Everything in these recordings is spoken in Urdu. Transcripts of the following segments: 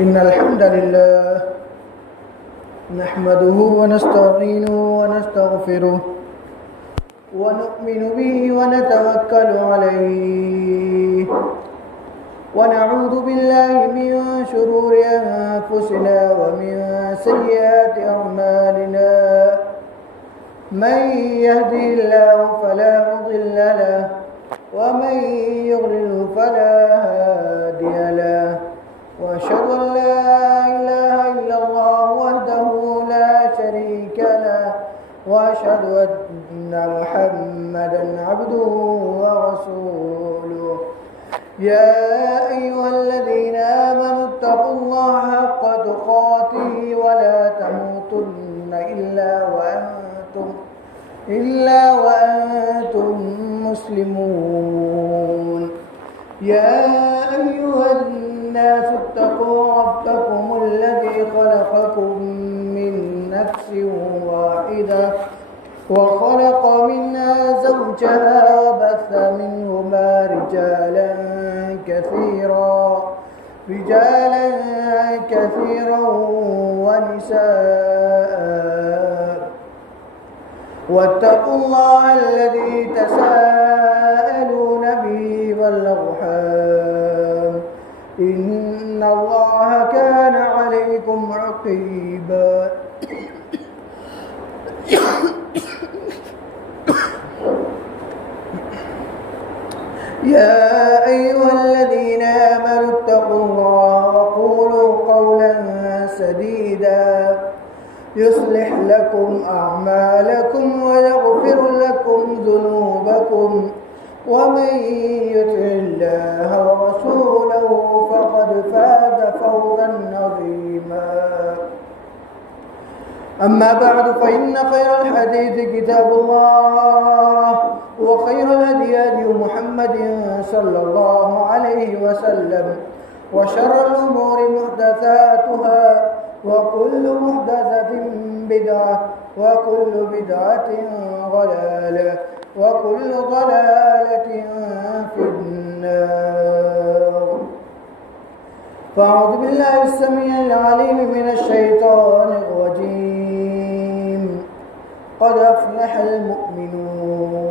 إن الحمد لله نحمده ونستعينه ونستغفره ونؤمن به ونتوكل عليه ونعوذ بالله من شرور أنفسنا ومن سيئات أعمالنا من يهدي الله فلا مضل له ومن يضلل فلا هادي له وأشهد أن لا إله إلا الله وحده لا شريك له وأشهد أن محمدا عبده ورسوله يا أيها الذين آمنوا اتقوا الله حق تقاته ولا تموتن إلا وأنتم مسلمون يا أيها الناس اتقوا ربكم الذي خلقكم من نفس واحدة وخلق منها زوجها وبث منهما رجالا كثيرا ونساء واتقوا الله الذي تساءلون به والأرحام إن الله كان عليكم رقيبا يا أيها الذين آمنوا اتقوا الله وقولوا قولا سديدا يصلح لكم أعمالكم ويغفر لكم ذنوبكم ومن يطع الله ورسوله فقد فاز فوزا عظيما أما بعد فإن خير الحديث كتاب الله وخير الهدي هدي محمد صلى الله عليه وسلم وشر الأمور محدثاتها وكل محدثة بدعة وكل بدعة ضلالة وكل ضلالة في النار. فأعوذ بالله السميع العليم من الشيطان الرجيم. قد أفلح المؤمنون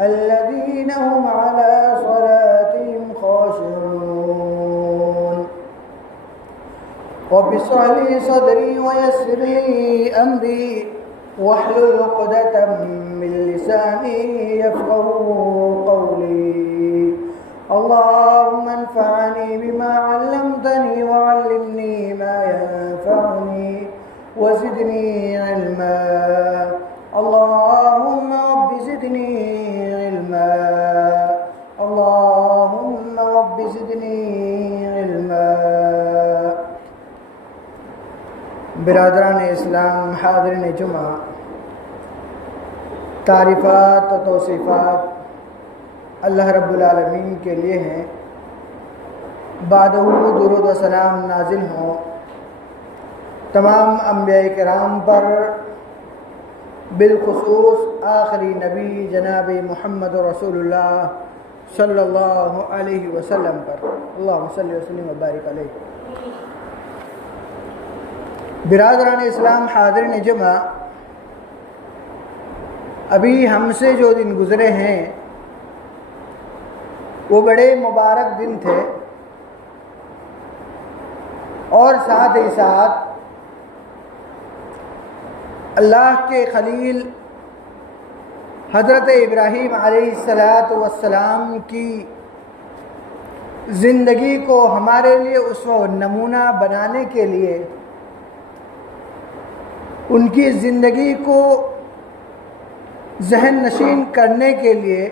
الذين هم على صلاتهم خاشعون. رب اشرح لي صدري ويسر لي أمري واحلل عقدة من لساني يفقهوا قولي. اللهم انفعني بما علمتني وعلمني ما ينفعني وزدني علما. اللهم رب زدني علما. اللهم رب زدني علما. برادران اسلام، حاضرین جمعہ، تعریفات و توصیفات اللہ رب العالمین کے لیے ہیں. بعدہ درود و سلام نازل ہوں تمام انبیاء کرام پر، بالخصوص آخری نبی جناب محمد رسول اللہ صلی اللہ علیہ وسلم پر. اللہم صلی وسلم و بارک علیہ. برادران اسلام، حاضرین جمعہ، ابھی ہم سے جو دن گزرے ہیں وہ بڑے مبارک دن تھے، اور ساتھ ہی ساتھ اللہ کے خلیل حضرت ابراہیم علیہ السلام کی زندگی کو ہمارے لیے اسوہ و نمونہ بنانے کے لیے، ان کی زندگی کو ذہن نشین کرنے کے لیے،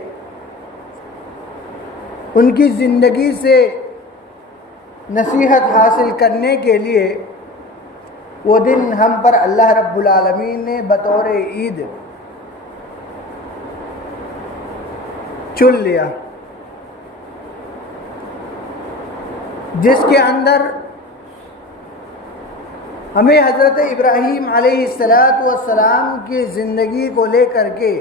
ان کی زندگی سے نصیحت حاصل کرنے کے لیے وہ دن ہم پر اللہ رب العالمین نے بطور عید چن لیا، جس کے اندر ہمیں حضرت ابراہیم علیہ السلام کی زندگی کو لے کر کے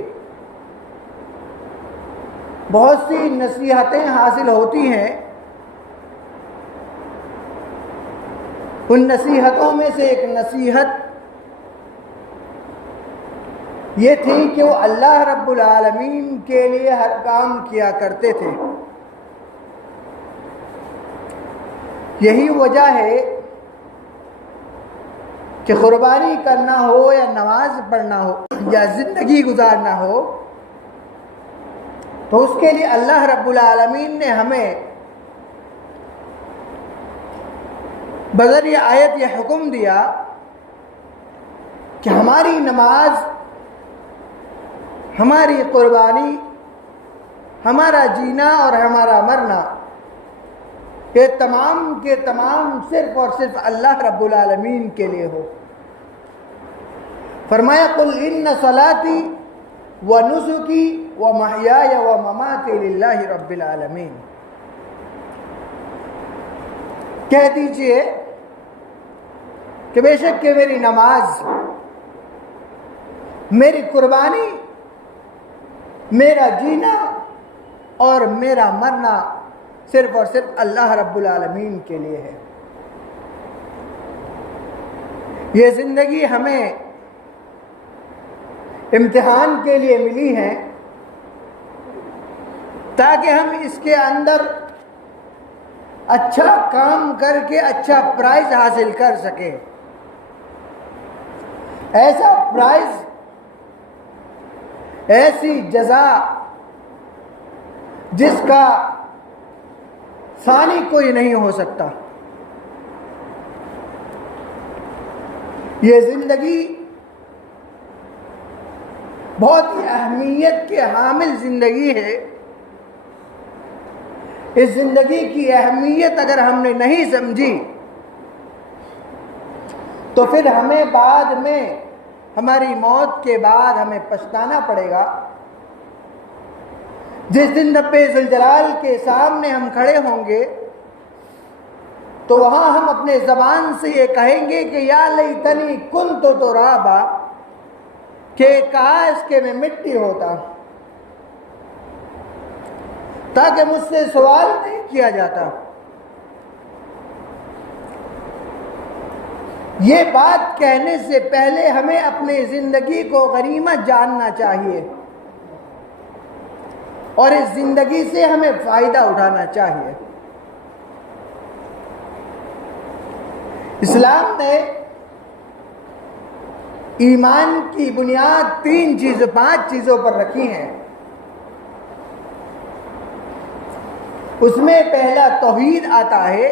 بہت سی نصیحتیں حاصل ہوتی ہیں، ان نصیحتوں میں سے ایک نصیحت یہ تھی کہ وہ اللہ رب العالمین کے لیے ہر کام کیا کرتے تھے۔ یہی وجہ ہے کہ قربانی کرنا ہو یا نماز پڑھنا ہو یا زندگی گزارنا ہو تو اس کے لیے اللہ رب العالمین نے ہمیں بذریعہ آیت یہ حکم دیا کہ ہماری نماز، ہماری قربانی، ہمارا جینا اور ہمارا مرنا یہ تمام کے تمام صرف اور صرف اللہ رب العالمین کے لیے ہو۔ فرمایا قل ان صلاتی ونسکی ومحیای ومماتی للہ رب العالمین، کہہ دیجئے کہ بے شک کہ میری نماز، میری قربانی، میرا جینا اور میرا مرنا صرف اور صرف اللہ رب العالمین کے لیے ہے۔ یہ زندگی ہمیں امتحان کے لیے ملی ہے تاکہ ہم اس کے اندر اچھا کام کر کے اچھا پرائز حاصل کر سکیں، ایسا پرائز، ایسی جزا جس کا ثانی کوئی نہیں ہو سکتا۔ یہ زندگی بہت ہی اہمیت کے حامل زندگی ہے۔ اس زندگی کی اہمیت اگر ہم نے نہیں سمجھی تو پھر ہمیں بعد میں، ہماری موت کے بعد ہمیں پچھتانا پڑے گا۔ جس دن رب ذوالجلال کے سامنے ہم کھڑے ہوں گے تو وہاں ہم اپنے زبان سے یہ کہیں گے کہ یا لیتنی کنت ترابا، کہ کاش کہ میں مٹی ہوتا، تاکہ مجھ سے سوال نہیں کیا جاتا۔ یہ بات کہنے سے پہلے ہمیں اپنے زندگی کو غنیمت جاننا چاہیے اور اس زندگی سے ہمیں فائدہ اٹھانا چاہیے۔ اسلام نے ایمان کی بنیاد 5 چیزوں پر رکھی ہیں۔ اس میں پہلا توحید آتا ہے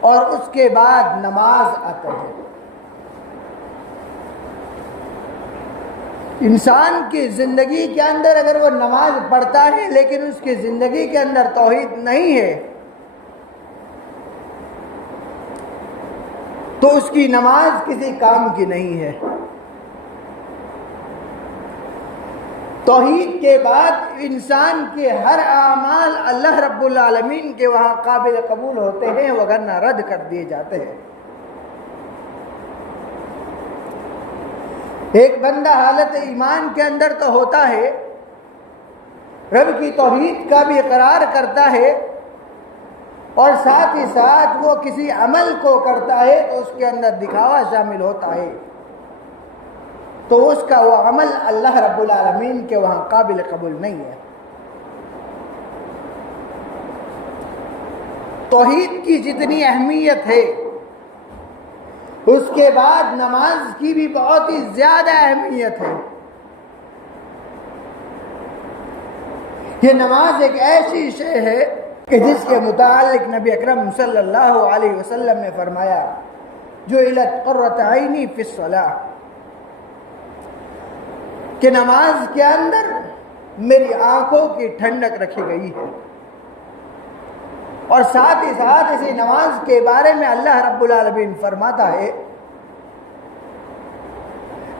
اور اس کے بعد نماز آتا ہے۔ انسان کی زندگی کے اندر اگر وہ نماز پڑھتا ہے لیکن اس کی زندگی کے اندر توحید نہیں ہے تو اس کی نماز کسی کام کی نہیں ہے۔ توحید کے بعد انسان کے ہر اعمال اللہ رب العالمین کے وہاں قابل قبول ہوتے ہیں، وگرنہ رد کر دیے جاتے ہیں۔ ایک بندہ حالت ایمان کے اندر تو ہوتا ہے، رب کی توحید کا بھی اقرار کرتا ہے اور ساتھ ہی ساتھ وہ کسی عمل کو کرتا ہے تو اس کے اندر دکھاوا شامل ہوتا ہے، تو اس کا وہ عمل اللہ رب العالمین کے وہاں قابل قبول نہیں ہے۔ توحید کی جتنی اہمیت ہے اس کے بعد نماز کی بھی بہت ہی زیادہ اہمیت ہے۔ یہ نماز ایک ایسی شے ہے کہ جس کے متعلق نبی اکرم صلی اللہ علیہ وسلم نے فرمایا جعلت قرۃ عینی فی الصلاۃ، کہ نماز کے اندر میری آنکھوں کی ٹھنڈک رکھی گئی ہے۔ اور ساتھ ہی ساتھ اسی نماز کے بارے میں اللہ رب العالمین فرماتا ہے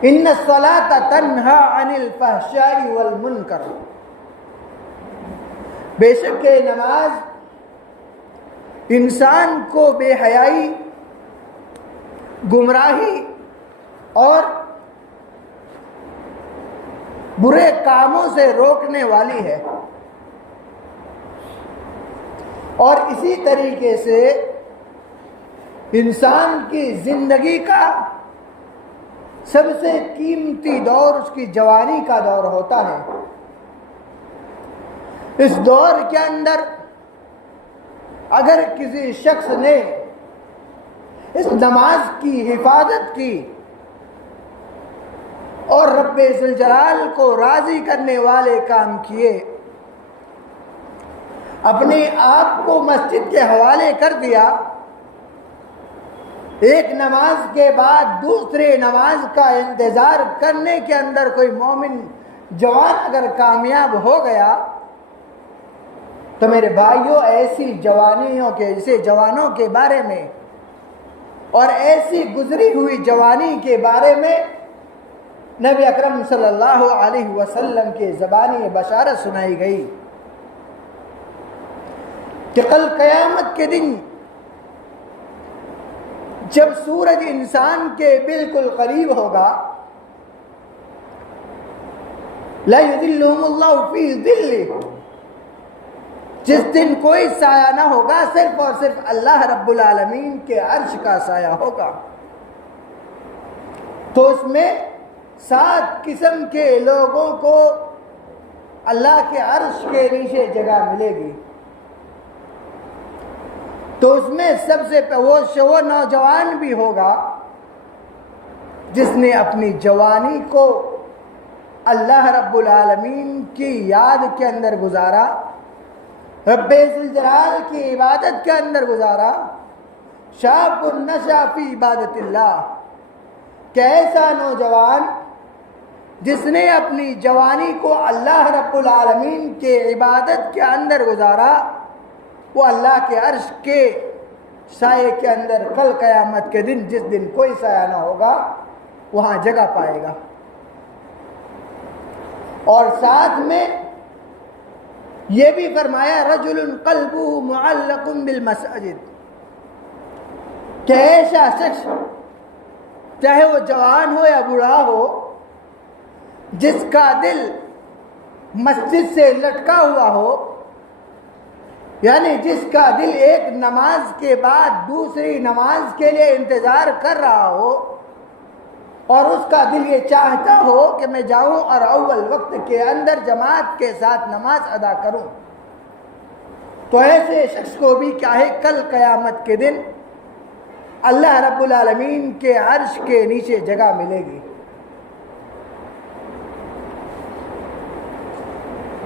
ان الصلاۃ تنہی عن الفحشاء والمنکر، بے شک کہ نماز انسان کو بے حیائی، گمراہی اور برے کاموں سے روکنے والی ہے، اور اسی طریقے سے انسان کی زندگی کا سب سے قیمتی دور اس کی جوانی کا دور ہوتا ہے۔ اس دور کے اندر اگر کسی شخص نے اس نماز کی حفاظت کی اور رب ذوالجلال کو راضی کرنے والے کام کیے، اپنے آپ کو مسجد کے حوالے کر دیا، ایک نماز کے بعد دوسرے نماز کا انتظار کرنے کے اندر کوئی مومن جوان اگر کامیاب ہو گیا تو میرے بھائیوں ایسی جوانوں کے بارے میں اور ایسی گزری ہوئی جوانی کے بارے میں نبی اکرم صلی اللہ علیہ وسلم کے زبانی بشارت سنائی گئی کہ کل قیامت کے دن جب سورج انسان کے بالکل قریب ہوگا، لا یذلہم اللہ فی ظلہ، جس دن کوئی سایہ نہ ہوگا، صرف اور صرف اللہ رب العالمین کے عرش کا سایہ ہوگا، تو اس میں 7 قسم کے لوگوں کو اللہ کے عرش کے نیچے جگہ ملے گی۔ تو اس میں سب سے وہ نوجوان بھی ہوگا جس نے اپنی جوانی کو اللہ رب العالمین کی یاد کے اندر گزارا، رب ذوالجلال کی عبادت کے اندر گزارا۔ شاب نشا فی عبادت اللہ، کہ ایسا نوجوان جس نے اپنی جوانی کو اللہ رب العالمین کے عبادت کے اندر گزارا، وہ اللہ کے عرش کے سائے کے اندر کل قیامت کے دن، جس دن کوئی سایہ نہ ہوگا، وہاں جگہ پائے گا۔ اور ساتھ میں یہ بھی فرمایا رجل قلبہ معلق بالمساجد، کہ ایسا شخص چاہے وہ جوان ہو یا بوڑھا ہو جس کا دل مسجد سے لٹکا ہوا ہو، یعنی جس کا دل ایک نماز کے بعد دوسری نماز کے لیے انتظار کر رہا ہو اور اس کا دل یہ چاہتا ہو کہ میں جاؤں اور اول وقت کے اندر جماعت کے ساتھ نماز ادا کروں، تو ایسے شخص کو بھی کیا ہے کل قیامت کے دن اللہ رب العالمین کے عرش کے نیچے جگہ ملے گی۔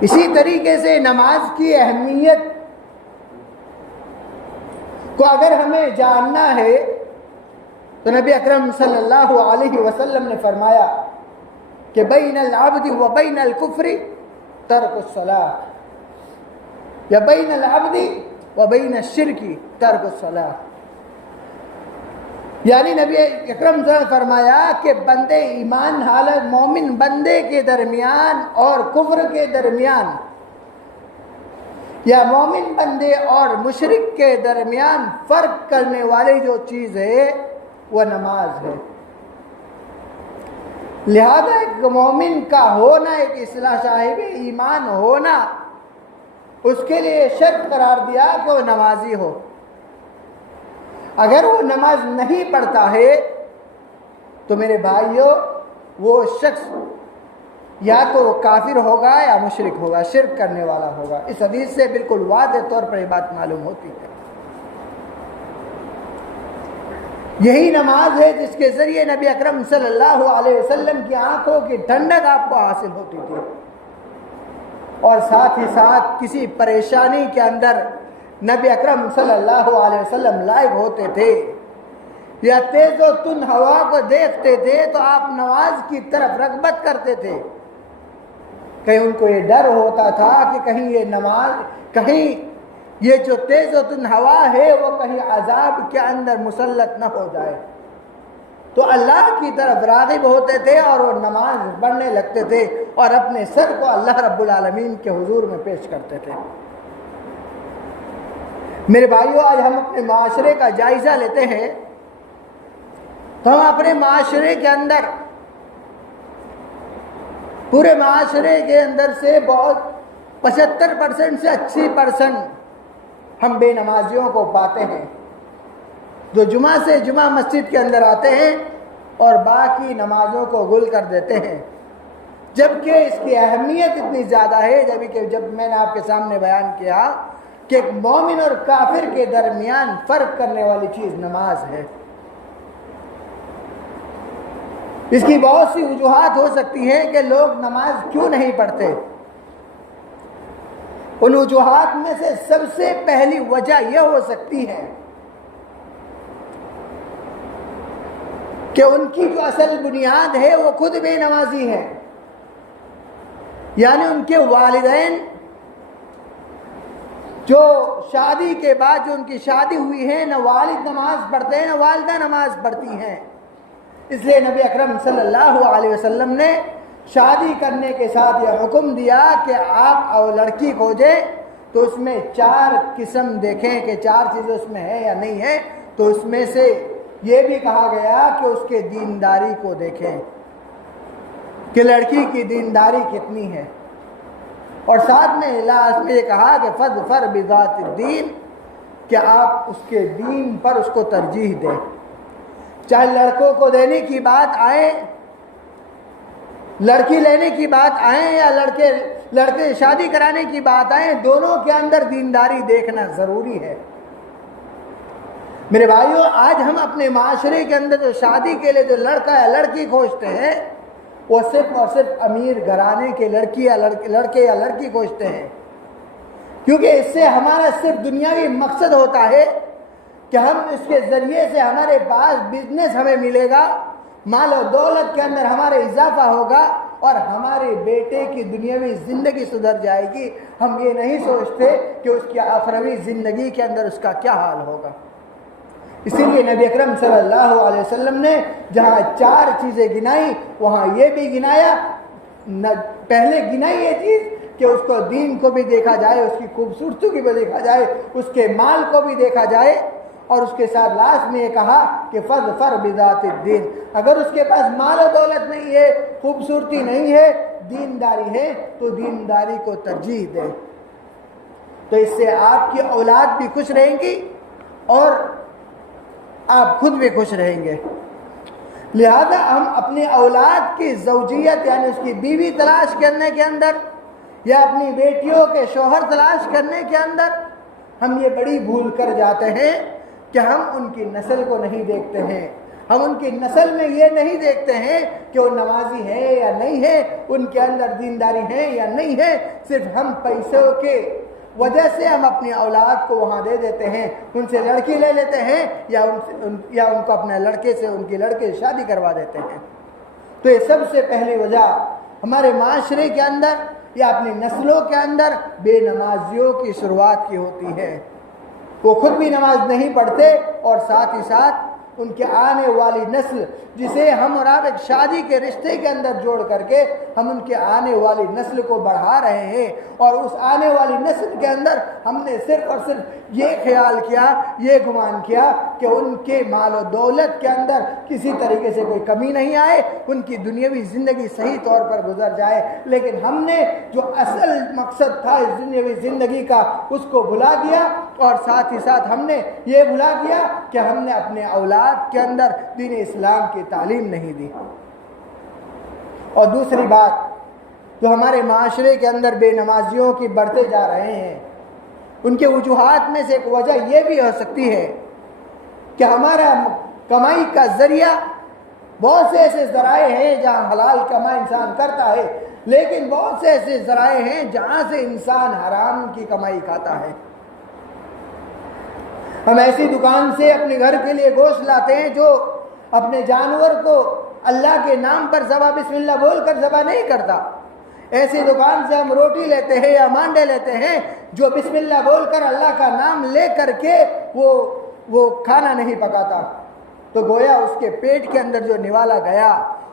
اسی طریقے سے نماز کی اہمیت کو اگر ہمیں جاننا ہے تو نبی اکرم صلی اللہ علیہ وسلم نے فرمایا کہ بین العبد و بین الکفر ترک الصلاۃ، یا بین العبد و بین الشرک ترک الصلاۃ، یعنی نبی اکرم صلی اللہ علیہ وسلم نے فرمایا کہ بندے ایمان حالت مومن بندے کے درمیان اور کفر کے درمیان، یا مومن بندے اور مشرک کے درمیان فرق کرنے والی جو چیز ہے وہ نماز ہے۔ لہذا ایک مومن کا ہونا، ایک اصلاح صاحب ایمان ہونا، اس کے لیے شرط قرار دیا کہ وہ نمازی ہو۔ اگر وہ نماز نہیں پڑھتا ہے تو میرے بھائیوں وہ شخص یا تو وہ کافر ہوگا یا مشرک ہوگا، شرک کرنے والا ہوگا۔ اس حدیث سے بالکل واضح طور پر یہ بات معلوم ہوتی ہے۔ یہی نماز ہے جس کے ذریعے نبی اکرم صلی اللہ علیہ وسلم کی آنکھوں کی ٹھنڈک آپ کو حاصل ہوتی تھی، اور ساتھ ہی ساتھ کسی پریشانی کے اندر نبی اکرم صلی اللہ علیہ وسلم لائق ہوتے تھے، یا تیز و تند ہوا کو دیکھتے تھے تو آپ نماز کی طرف رغبت کرتے تھے۔ کہیں ان کو یہ ڈر ہوتا تھا کہ کہیں یہ نماز، کہیں یہ جو تیز و تند ہوا ہے وہ کہیں عذاب کے اندر مسلط نہ ہو جائے، تو اللہ کی طرف راغب ہوتے تھے اور وہ نماز پڑھنے لگتے تھے اور اپنے سر کو اللہ رب العالمین کے حضور میں پیش کرتے تھے۔ میرے بھائیوں، آج ہم اپنے معاشرے کا جائزہ لیتے ہیں تو ہم اپنے معاشرے کے اندر، پورے معاشرے کے اندر سے بہت 75% سے 80% ہم بے نمازیوں کو پاتے ہیں۔ جو جمعہ سے جمعہ مسجد کے اندر آتے ہیں اور باقی نمازوں کو گل کر دیتے ہیں، جبکہ اس کی اہمیت اتنی زیادہ ہے جب میں نے آپ کے سامنے بیان کیا کہ ایک مومن اور کافر کے درمیان فرق کرنے والی چیز نماز ہے۔ اس کی بہت سی وجوہات ہو سکتی ہیں کہ لوگ نماز کیوں نہیں پڑھتے۔ ان وجوہات میں سے سب سے پہلی وجہ یہ ہو سکتی ہے کہ ان کی جو اصل بنیاد ہے وہ خود بے نمازی ہے، یعنی ان کے والدین جو شادی کے بعد جو ان کی شادی ہوئی ہے، نہ والد نماز پڑھتے ہیں نہ والدہ نماز پڑھتی ہیں۔ اس لیے نبی اکرم صلی اللہ علیہ وسلم نے شادی کرنے کے ساتھ یہ حکم دیا کہ آپ اور لڑکی کھوجیں تو اس میں 4 قسم دیکھیں کہ 4 چیزیں اس میں ہے یا نہیں ہے۔ تو اس میں سے یہ بھی کہا گیا کہ اس کے دینداری کو دیکھیں کہ لڑکی کی دینداری کتنی ہے، اور ساتھ میں لاسٹ میں یہ کہا کہ فَاظْفَرْ بِذَاتِ الدِّینِ، کہ آپ اس کے دین پر اس کو ترجیح دیں۔ چاہے لڑکوں کو دینے کی بات آئے، لڑکی لینے کی بات آئے، یا لڑکے شادی کرانے کی بات آئے، دونوں کے اندر دینداری دیکھنا ضروری ہے۔ میرے بھائیوں، آج ہم اپنے معاشرے کے اندر جو شادی کے لیے جو لڑکا یا لڑکی کھوجتے ہیں، وہ صرف اور صرف امیر گھرانے کے لڑکے یا لڑکی کھوجتے ہیں، کیونکہ اس سے ہمارا صرف دنیاوی مقصد ہوتا ہے کہ ہم اس کے ذریعے سے ہمارے پاس بزنس ہمیں ملے گا، مال و دولت کے اندر ہمارے اضافہ ہوگا، اور ہمارے بیٹے کی دنیاوی زندگی سدھر جائے گی۔ ہم یہ نہیں سوچتے کہ اس کی آخروی زندگی کے اندر اس کا کیا حال ہوگا۔ اسی لیے نبی اکرم صلی اللہ علیہ وسلم نے جہاں 4 چیزیں گنائی، وہاں یہ بھی گنایا، پہلے گنائی یہ چیز کہ اس کو دین کو بھی دیکھا جائے، اس کی خوبصورتی کو بھی دیکھا جائے، اس کے مال کو بھی دیکھا جائے، اور اس کے ساتھ لاسٹ میں یہ کہا کہ فَاظْفَرْ بِذَاتِ الدِّینِ، اگر اس کے پاس مال و دولت نہیں ہے، خوبصورتی نہیں ہے، دینداری ہے، تو دینداری کو ترجیح دے۔ تو اس سے آپ کی اولاد بھی خوش رہیں گی اور آپ خود بھی خوش رہیں گے۔ لہذا ہم اپنی اولاد کی زوجیت یعنی اس کی بیوی تلاش کرنے کے اندر یا اپنی بیٹیوں کے شوہر تلاش کرنے کے اندر ہم یہ بڑی بھول کر جاتے ہیں کہ ہم ان کی نسل کو نہیں دیکھتے ہیں۔ ہم ان کی نسل میں یہ نہیں دیکھتے ہیں کہ وہ نمازی ہے یا نہیں ہے، ان کے اندر دینداری ہے یا نہیں ہے، صرف ہم پیسوں کے وجہ سے ہم اپنی اولاد کو وہاں دے دیتے ہیں، ان سے لڑکی لے لیتے ہیں یا ان کو اپنے لڑکے سے ان کی لڑکے شادی کروا دیتے ہیں۔ تو یہ سب سے پہلی وجہ ہمارے معاشرے کے اندر یا اپنی نسلوں کے اندر بے نمازیوں کی شروعات کی ہوتی ہے۔ وہ خود بھی نماز نہیں پڑھتے اور ساتھ ہی ساتھ ان کے آنے والی نسل جسے ہم اور آپ ایک شادی کے رشتے کے اندر جوڑ کر کے ہم ان کے آنے والی نسل کو بڑھا رہے ہیں، اور اس آنے والی نسل کے اندر ہم نے صرف اور صرف یہ خیال کیا، یہ گمان کیا کہ ان کے مال و دولت کے اندر کسی طریقے سے کوئی کمی نہیں آئے، ان کی دنیاوی زندگی صحیح طور پر گزر جائے، لیکن ہم نے جو اصل مقصد تھا اس دنیاوی زندگی کا اس کو بھلا دیا، اور ساتھ ہی ساتھ ہم نے یہ بھلا دیا کہ ہم نے اپنے اولاد کے اندر دین اسلام کی تعلیم نہیں دی۔ اور دوسری بات جو ہمارے معاشرے کے اندر بے نمازیوں کی بڑھتے جا رہے ہیں، ان کے وجوہات میں سے ایک وجہ یہ بھی ہو سکتی ہے کہ ہمارا کمائی کا ذریعہ بہت سے ایسے ذرائع ہیں جہاں حلال کمائی انسان کرتا ہے، لیکن بہت سے ایسے ذرائع ہیں جہاں سے انسان حرام کی کمائی کھاتا ہے۔ ہم ایسی دکان سے اپنے گھر کے لیے گوشت لاتے ہیں جو اپنے جانور کو اللہ کے نام پر ذبح بسم اللہ بول کر ذبح نہیں کرتا۔ ایسی دکان سے ہم روٹی لیتے ہیں یا مانڈے لیتے ہیں جو بسم اللہ بول کر اللہ کا نام لے کر کے وہ کھانا نہیں پکاتا، تو گویا اس کے پیٹ کے اندر جو نوالا گیا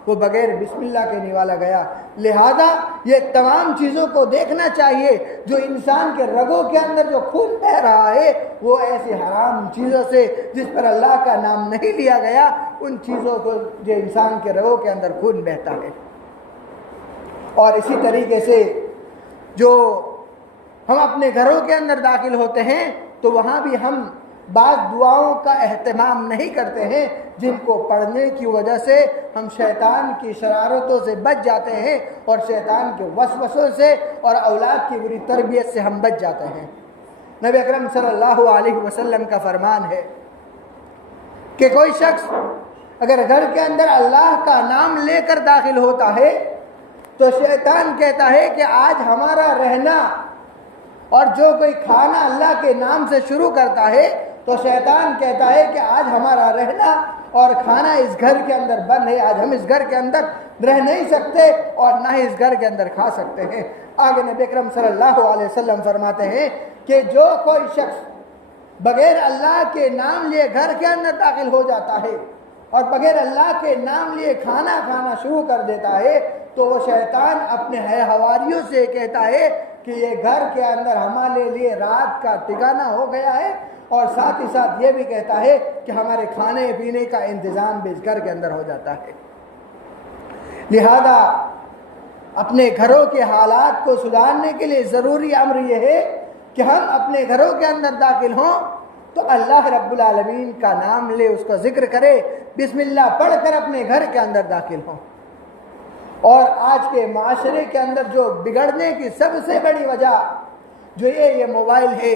وہ بغیر بسم اللہ کے نوالا گیا۔ لہذا یہ تمام چیزوں کو دیکھنا چاہیے، جو انسان کے رگوں کے اندر جو خون بہہ رہا ہے وہ ایسی حرام چیزوں سے جس پر اللہ کا نام نہیں لیا گیا، ان چیزوں کو جو انسان کے رگوں کے اندر خون بہتا ہے۔ اور اسی طریقے سے جو ہم اپنے گھروں کے اندر داخل ہوتے ہیں تو وہاں بھی ہم بعض دعاؤں کا اہتمام نہیں کرتے ہیں جن کو پڑھنے کی وجہ سے ہم شیطان کی شرارتوں سے بچ جاتے ہیں اور شیطان کے وسوسوں سے اور اولاد کی بری تربیت سے ہم بچ جاتے ہیں۔ نبی اکرم صلی اللہ علیہ وسلم کا فرمان ہے کہ کوئی شخص اگر گھر کے اندر اللہ کا نام لے کر داخل ہوتا ہے تو شیطان کہتا ہے کہ آج ہمارا رہنا، اور جو کوئی کھانا اللہ کے نام سے شروع کرتا ہے تو شیطان کہتا ہے کہ آج ہمارا رہنا اور کھانا اس گھر کے اندر بند ہے، آج ہم اس گھر کے اندر رہ نہیں سکتے اور نہ ہی اس گھر کے اندر کھا سکتے ہیں۔ آگے نبی اکرم صلی اللہ علیہ وسلم فرماتے ہیں کہ جو کوئی شخص بغیر اللہ کے نام لیے گھر کے اندر داخل ہو جاتا ہے اور بغیر اللہ کے نام لیے کھانا کھانا شروع کر دیتا ہے تو وہ شیطان اپنے حواریوں سے کہتا ہے کہ یہ گھر کے اندر ہمارے لیے رات کا ٹھکانہ ہو گیا ہے، اور ساتھ ہی ساتھ یہ بھی کہتا ہے کہ ہمارے کھانے پینے کا انتظام بھی اس گھر کے اندر ہو جاتا ہے۔ لہذا اپنے گھروں کے حالات کو سدھارنے کے لیے ضروری امر یہ ہے کہ ہم اپنے گھروں کے اندر داخل ہوں تو اللہ رب العالمین کا نام لے، اس کا ذکر کرے، بسم اللہ پڑھ کر اپنے گھر کے اندر داخل ہوں۔ اور آج کے معاشرے کے اندر جو بگڑنے کی سب سے بڑی وجہ جو یہ موبائل ہے،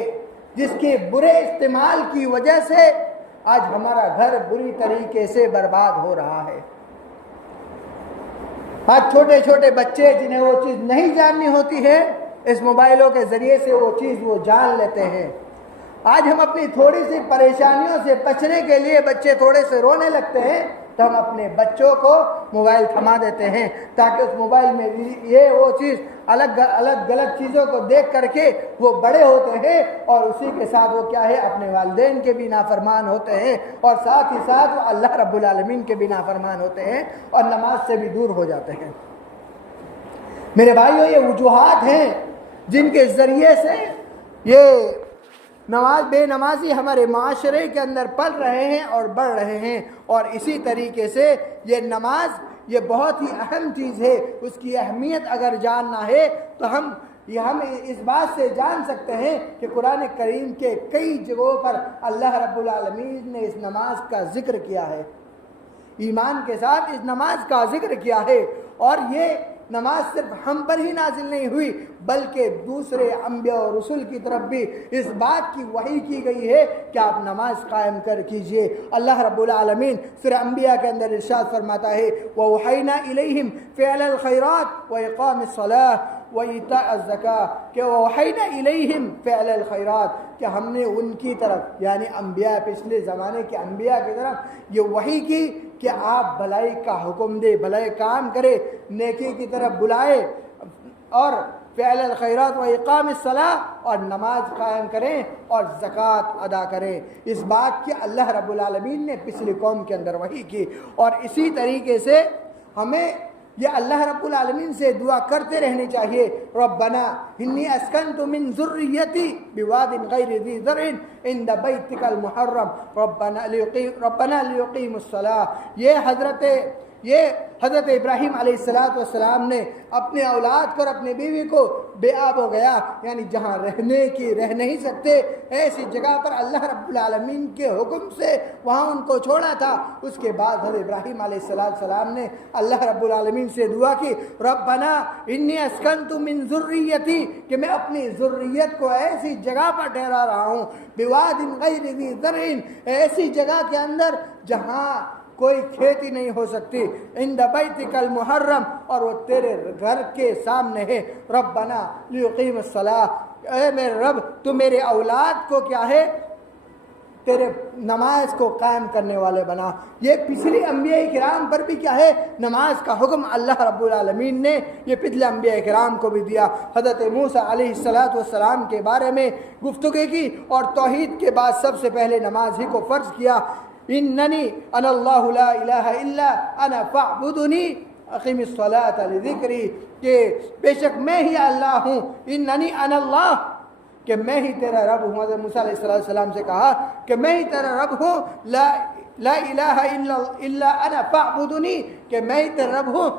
جس کے برے استعمال کی وجہ سے آج ہمارا گھر بری طریقے سے برباد ہو رہا ہے۔ آج چھوٹے چھوٹے بچے جنہیں وہ چیز نہیں جاننی ہوتی ہے، اس موبائلوں کے ذریعے سے وہ چیز وہ جان لیتے ہیں۔ آج ہم اپنی تھوڑی سی پریشانیوں سے بچنے کے لیے بچے تھوڑے سے رونے لگتے ہیں تو ہم اپنے بچوں کو موبائل تھما دیتے ہیں تاکہ اس موبائل میں یہ وہ چیز الگ غلط چیزوں کو دیکھ کر کے وہ بڑے ہوتے ہیں اور اسی کے ساتھ وہ کیا ہے، اپنے والدین کے بھی نافرمان ہوتے ہیں اور ساتھ ہی ساتھ وہ اللہ رب العالمین کے بھی نافرمان ہوتے ہیں اور نماز سے بھی دور ہو جاتے ہیں۔ میرے بھائیوں، یہ وجوہات ہیں جن کے ذریعے سے یہ بے نمازی ہمارے معاشرے کے اندر پل رہے ہیں اور بڑھ رہے ہیں، اور اسی طریقے سے یہ نماز یہ بہت ہی اہم چیز ہے۔ اس کی اہمیت اگر جاننا ہے تو ہم اس بات سے جان سکتے ہیں کہ قرآن کریم کے کئی جگہوں پر اللہ رب العالمین نے اس نماز کا ذکر کیا ہے، ایمان کے ساتھ اس نماز کا ذکر کیا ہے، اور یہ نماز صرف ہم پر ہی نازل نہیں ہوئی بلکہ دوسرے انبیاء اور رسول کی طرف بھی اس بات کی وحی کی گئی ہے کہ آپ نماز قائم کر کیجئے۔ اللہ رب العالمین سورہ انبیاء کے اندر ارشاد فرماتا ہے وَأَوْحَيْنَا إِلَيْهِمْ فِعْلَ الْخَيْرَاتِ وَإِقَامِ الصَّلَاةِ وَإِيتَاءَ الزَّكَاةِ کہ وَأَوْحَيْنَا إِلَيْهِمْ فِعْلَ الْخَيْرَاتِ کہ ہم نے ان کی طرف یعنی انبیاء پچھلے زمانے کے انبیاء کی طرف یہ وحی کی کہ آپ بھلائی کا حکم دے، بھلائی کام کرے، نیکی کی طرف بلائے، اور فعل الخیرات و اقام الصلاۃ اور نماز قائم کریں اور زکوٰۃ ادا کریں۔ اس بات کی اللہ رب العالمین نے پچھلی قوم کے اندر وحی کی، اور اسی طریقے سے ہمیں یہ اللہ رب العالمین سے دعا کرتے رہنی چاہیے ربنا انی اسکنت من ذریتی بواد غیر ذی زرع عند بیتک المحرم ربنا لیقیموا الصلاۃ۔ یہ حضرت ابراہیم علیہ السلام نے اپنے اولاد کو اور اپنے بیوی کو بے آب ہو گیا، یعنی جہاں رہ نہیں سکتے ایسی جگہ پر اللہ رب العالمین کے حکم سے وہاں ان کو چھوڑا تھا۔ اس کے بعد حضرت ابراہیم علیہ السلام نے اللہ رب العالمین سے دعا کی ربنا انی اسکنت من ذریتی کہ میں اپنی ذریت کو ایسی جگہ پر ٹھہرا رہا ہوں بواد غیر ذی زرع ایسی جگہ کے اندر جہاں کوئی کھیتی نہیں ہو سکتی، عند بیتک المحرم اور وہ تیرے گھر کے سامنے ہے، ربنا لیقیم الصلاۃ اے میرے رب تو میرے اولاد کو کیا ہے، تیرے نماز کو قائم کرنے والے بنا۔ یہ پچھلی انبیاء کرام پر بھی کیا ہے، نماز کا حکم اللہ رب العالمین نے یہ پچھلے انبیاء کرام کو بھی دیا۔ حضرت موسیٰ علیہ السلام کے بارے میں گفتگو کی اور توحید کے بعد سب سے پہلے نماز ہی کو فرض کیا، اننی انا اللہ لا الہ الا انا فاعبدنی اقیم الصلاۃ لذکری کہ بے شک میں ہی اللہ ہوں، اننی انا اللہ کہ میں ہی تیرا رب ہوں۔ حضرت موسیٰ علیہ السلام سے کہا کہ میں ہی تیرا رب ہوں، لا الہ الا انا فاعبدنی، کہ میں ہی تیرا رب ہوں،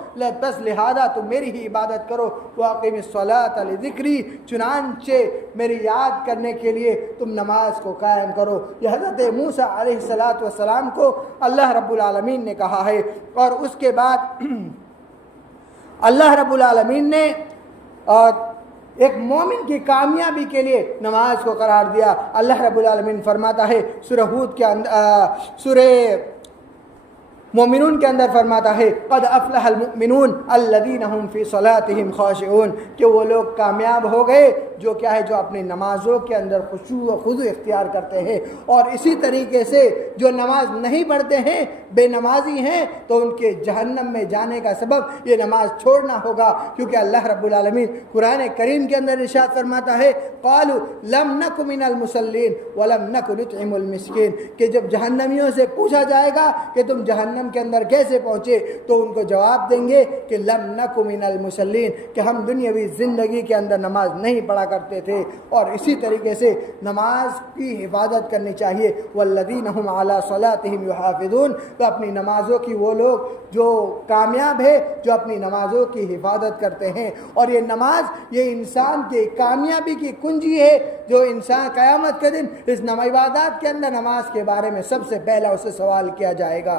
بس لہذا تم میری ہی عبادت کرو، واقم الصلاۃ لذکری، چنانچہ میری یاد کرنے کے لیے تم نماز کو قائم کرو۔ یہ حضرت موسیٰ علیہ السلام کو اللہ رب العالمین نے کہا ہے، اور اس کے بعد اللہ رب العالمین نے ایک مومن کی کامیابی کے لیے نماز کو قرار دیا۔ اللہ رب العالمین فرماتا ہے سورہ ہود کے اندر، سورہ مومنون کے اندر فرماتا ہے قد افلح المؤمنون الذین هم فی صلاتهم خاشعون، کہ وہ لوگ کامیاب ہو گئے جو کیا ہے، جو اپنی نمازوں کے اندر خشوع و خضوع اختیار کرتے ہیں۔ اور اسی طریقے سے جو نماز نہیں پڑھتے ہیں، بے نمازی ہیں، تو ان کے جہنم میں جانے کا سبب یہ نماز چھوڑنا ہوگا، کیونکہ اللہ رب العالمین قرآن کریم کے اندر ارشاد فرماتا ہے قالوا لم نک من المصلین ولم نک نطعم المسکین، کہ جب جہنمیوں سے پوچھا جائے گا کہ تم جہنم کے اندر کیسے پہنچے، تو ان کو جواب دیں گے کہ لم نک من المصلین، کہ ہم دنیاوی زندگی کے اندر نماز نہیں پڑھا کرتے تھے۔ اور اسی طریقے سے نماز کی حفاظت کرنی چاہیے، والذین هم علی صلاتهم یحافظون، تو اپنی نمازوں کی وہ لوگ جو کامیاب ہے جو اپنی نمازوں کی حفاظت کرتے ہیں۔ اور یہ نماز یہ انسان کی کامیابی کی کنجی ہے، جو انسان قیامت کے دن اس عبادات کے اندر نماز کے بارے میں سب سے پہلا اسے سوال کیا جائے گا۔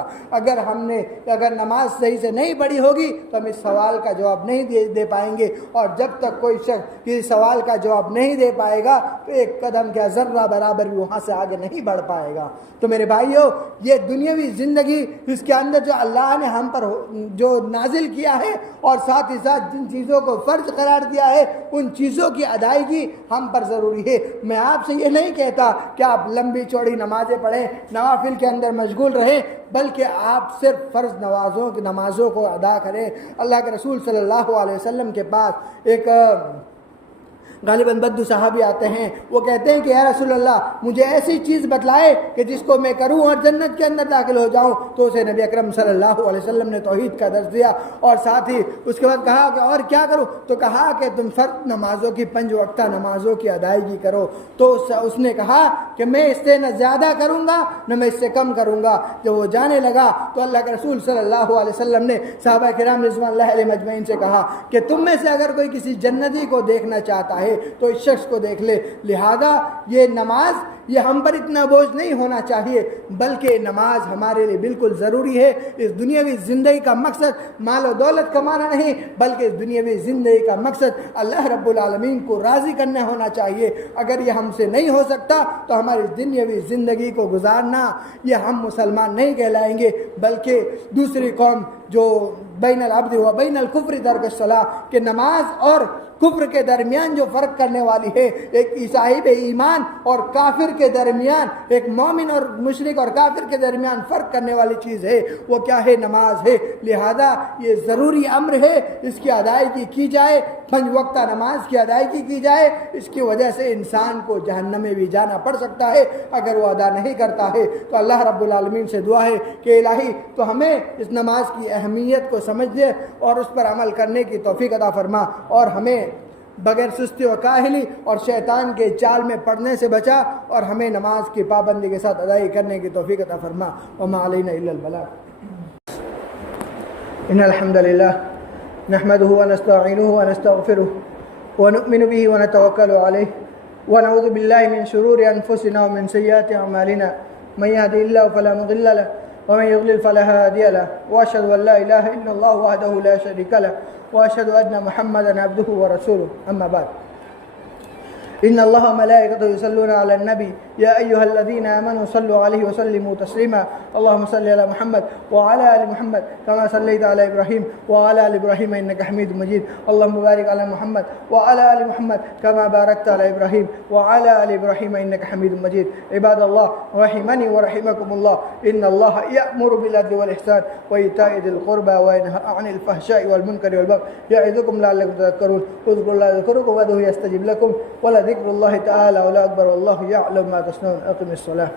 اگر نماز صحیح سے نہیں پڑھی ہوگی تو ہم اس سوال کا جواب نہیں دے پائیں گے، اور جب تک کوئی شخص اس سوال کا جواب نہیں دے پائے گا تو ایک قدم کیا ذرہ برابر بھی وہاں سے آگے نہیں بڑھ پائے گا۔ تو میرے بھائیوں، یہ دنیاوی زندگی اس کے اندر جو اللہ نے ہم پر جو نازل کیا ہے، اور ساتھ ہی ساتھ جن چیزوں کو فرض قرار دیا ہے، ان چیزوں کی ادائیگی ہم پر ضروری ہے۔ میں آپ سے یہ نہیں کہتا کہ آپ لمبی چوڑی نمازیں پڑھیں، نوافل کے اندر مشغول رہیں، بلکہ آپ صرف فرض نمازوں کو ادا کریں۔ اللہ کے رسول صلی اللہ علیہ وسلم کے پاس ایک غالباً بدو صحابی آتے ہیں، وہ کہتے ہیں کہ یا رسول اللہ مجھے ایسی چیز بتلائے کہ جس کو میں کروں اور جنت کے اندر داخل ہو جاؤں۔ تو اسے نبی اکرم صلی اللہ علیہ وسلم نے توحید کا درس دیا، اور ساتھ ہی اس کے بعد کہا کہ اور کیا کروں، تو کہا کہ تم فرض نمازوں کی 5 وقتہ نمازوں کی ادائیگی کرو۔ تو اس نے کہا کہ میں اس سے نہ زیادہ کروں گا نہ میں اس سے کم کروں گا۔ جب وہ جانے لگا تو اللہ کے رسول صلی اللہ علیہ وسلم نے صحابہ کرام رضوان اللہ علیہ مجمعین سے کہا کہ تم میں سے اگر کوئی کسی جنتی کو دیکھنا چاہتا ہے تو اس شخص کو دیکھ لے۔ لہذا یہ نماز یہ ہم پر اتنا بوجھ نہیں ہونا چاہیے، بلکہ نماز ہمارے لیے بالکل ضروری ہے۔ اس دنیاوی زندگی کا مقصد مال و دولت کمانا نہیں، بلکہ اس دنیاوی زندگی کا مقصد اللہ رب العالمین کو راضی کرنا ہونا چاہیے۔ اگر یہ ہم سے نہیں ہو سکتا تو ہماری دنیاوی زندگی کو گزارنا یہ ہم مسلمان نہیں کہلائیں گے، بلکہ دوسری قوم جو بین العبد و بین الکفر ترک الصلاۃ، کہ نماز اور کفر کے درمیان جو فرق کرنے والی ہے، ایک صاحب ایمان اور کافر کے درمیان، ایک مومن اور مشرک اور کافر کے درمیان فرق کرنے والی چیز ہے، وہ کیا ہے؟ نماز ہے۔ لہذا یہ ضروری امر ہے، اس کی ادائیگی کی جائے، 5 وقتہ نماز کی ادائیگی کی جائے۔ اس کی وجہ سے انسان کو جہنم میں بھی جانا پڑ سکتا ہے اگر وہ ادا نہیں کرتا ہے۔ تو اللہ رب العالمین سے دعا ہے کہ الہی تو ہمیں اس نماز کی اہمیت کو سمجھنے اور اس پر عمل کرنے کی توفیق عطا فرما، اور ہمیں بغیر سستی و کاہلی اور شیطان کے چال میں پڑھنے سے بچا، اور ہمیں نماز کی پابندی کے ساتھ ادائی کرنے کی توفیق عطا فرما۔ وما علینا الا البلاغ۔ ان الحمد للہ نحمده ونستعینه ونستغفره ونؤمن به ونتوکل علیہ ونعوذ باللہ من شرور انفسنا ومن سیئات اعمالنا، من يهده الله فلا مضل له ومن يضلل فلا هادي له، واشهد ان لا اله الا الله وحده لا شريك له، واشهد ان محمدا عبده ورسوله، اما بعد۔ ان الله وملائكته يصلون على النبي يا ايها الذين امنوا صلوا عليه وسلموا تسليما، اللهم صل على محمد وعلى ال محمد كما صليت على ابراهيم وعلى ال ابراهيم انك حميد مجيد، اللهم بارك على محمد وعلى ال محمد كما باركت على ابراهيم وعلى ال ابراهيم انك حميد مجيد۔ عباد الله رحمني ورحمكم الله، ان الله يأمر بالعدل والاحسان وايتاء ذي القربى وينهى عن الفحشاء والمنكر والبغي يعظكم لعلكم تذكرون، اذكروا الله يذكركم وادعوه يستجب لكم، ولذكر الله تعالى ولا اكبر، والله يعلم ما تصنعون، اقم الصلاة۔